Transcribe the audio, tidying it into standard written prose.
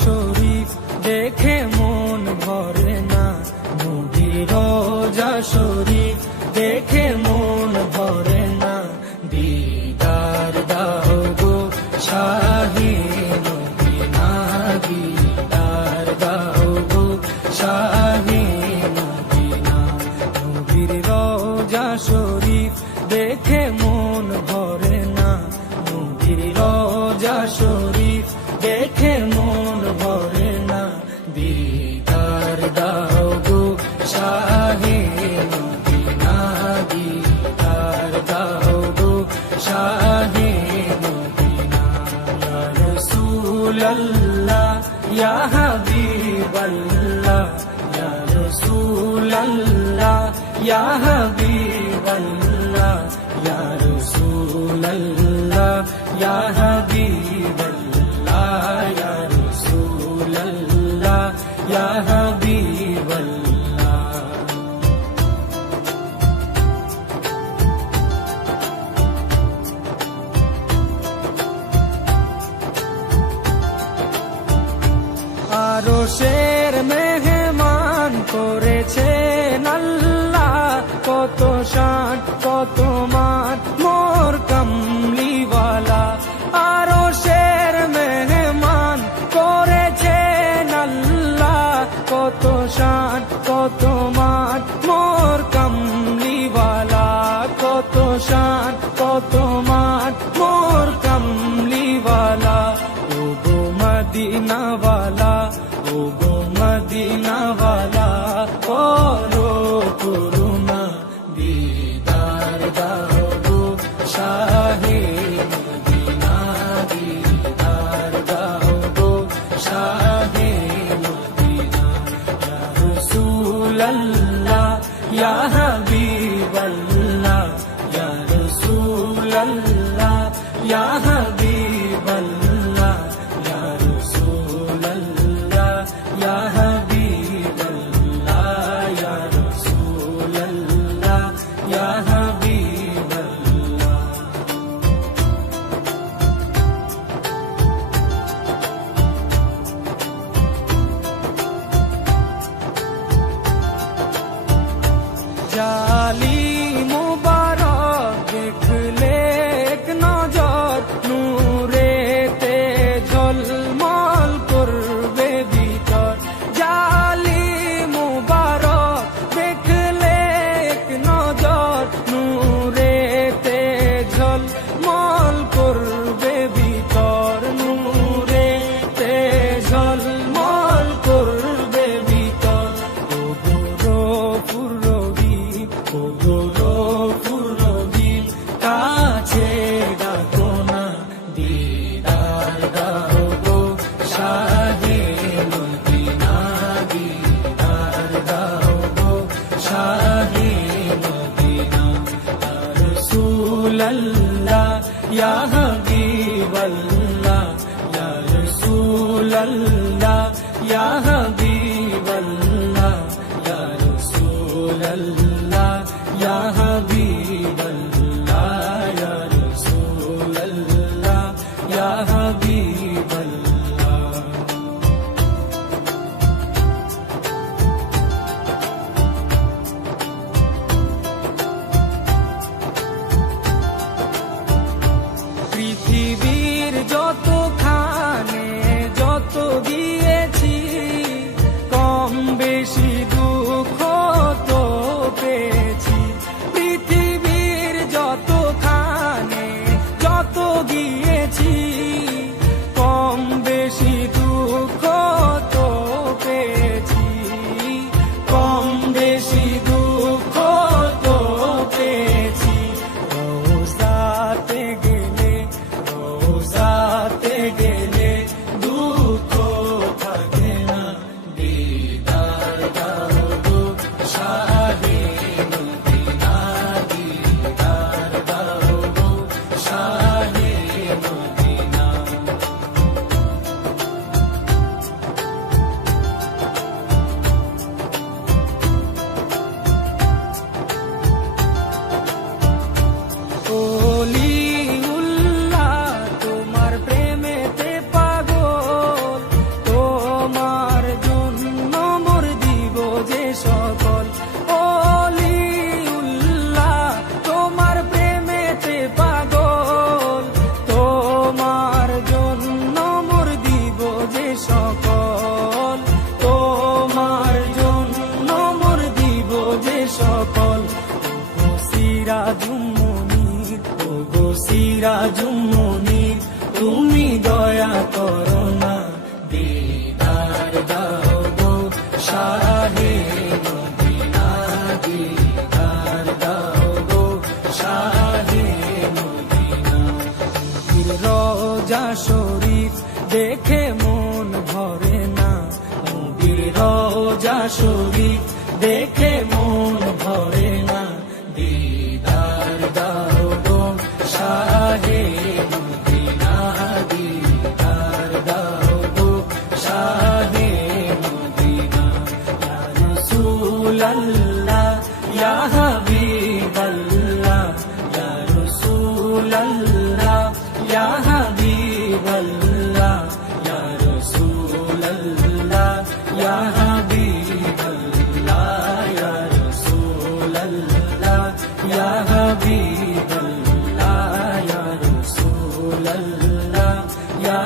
শরীফ দেখে মন ভরে না, নবীর রোজা শরীফ দেখে মন ভরে না। দিদার দাও গো শাহে মদিনা, দিদার দাও গো শাহে মদিনা। নবীর রোজা শরীফ দেখে মন ভরে না, নবীর রোজা শরীফ দেখে মন ভরে না। দিদার দাও গো শাহে মদিনা, দিদার দাও গো শাহে মদিনা। ইয়া রাসূলাল্লাহ ইয়া হাবিবাল্লাহ, ইয়া রাসূলাল্লাহ ইয়া হাবিবাল্লাহ, ইয়া রাসূলাল্লাহ ইয়া হাবিবাল্লাহ, ইয়া রাসূলাল্লাহ ইয়া হাবিবাল্লাহ। আরশের মেহমান করেছেন আল্লাহ, কত শান কত মান মোর কামলিওয়ালা। আরশের মেহমান করেছেন আল্লাহ, কত শান কত মান মোর কামলিওয়ালা, কত শান কত মান মোর কামলিওয়ালা। ও গো মদিনাওয়ালা, ও গো মদিনাওয়ালা, করো করুণা, দিদার দাও গো শাহে মদিনা, দিদার দাও গো শাহে মদিনা। ইয়া রাসূলাল্লাহ ইয়া হাবিবাল্লাহ, ইয়া রাসূলাল্লাহ ইয়া হাবিবাল্লাহ, ইয়া রাসূলাল্লাহ ইয়া হাবিবাল্লাহ, ইয়া রাসূলাল্লাহ ইয়া হাবিবাল্লাহ। জালি মুবারক দেখলে এক নজর, নূরেতে ঝলমল করবে ভিতর। জালি মুবারক দেখলে এক নজর, নূরেতে ঝলমল করবে ভিতর, নূরেতে ঝলমল করবে ভিতর। ও গৌরবপুর রহিম, ও গৌরবপুর রহিম, কাছে ডাকো না, দিদার দাও গো শাহে মদিনা, দিদার দাও গো শাহে মদিনা। ইয়া রাসূলাল্লাহ ইয়া হাবিবাল্লাহ, ইয়া রাসূলাল্লাহ ইয়া হাবিবাল্লাহ, ইয়া রাসূলাল্লাহ ইয়া হাবিবাল্লাহ, ইয়া রাসূলাল্লাহ ইয়া হাবিবাল্লাহ। পৃথিবীর যতখানে যত দিয়েছি, কম বেশি দুঃখ তো পেয়েছি। পৃথিবীর যতখানে যত গিয়েছি, রোজা শরীফ দেখে মন ভরে না, নবীর রোজা শরীফ দেখে মন ভরে না। দিদার দাও গো শাহে মদিনা, দিদার দাও গো শাহে মদিনা। ইয়া রাসূলাল্লাহ ইয়া হাবিবাল্লাহ, ইয়া রাসূলাল্লাহ ইয়া হাবিবাল্লাহ, ইয়া রাসূলাল্লাহ ইয়া হাবিবাল্লাহ, ইয়া রাসূলাল্লাহ ইয়া হাবিবাল্লাহ, ইয়া রাসূলাল্লাহ ইয়া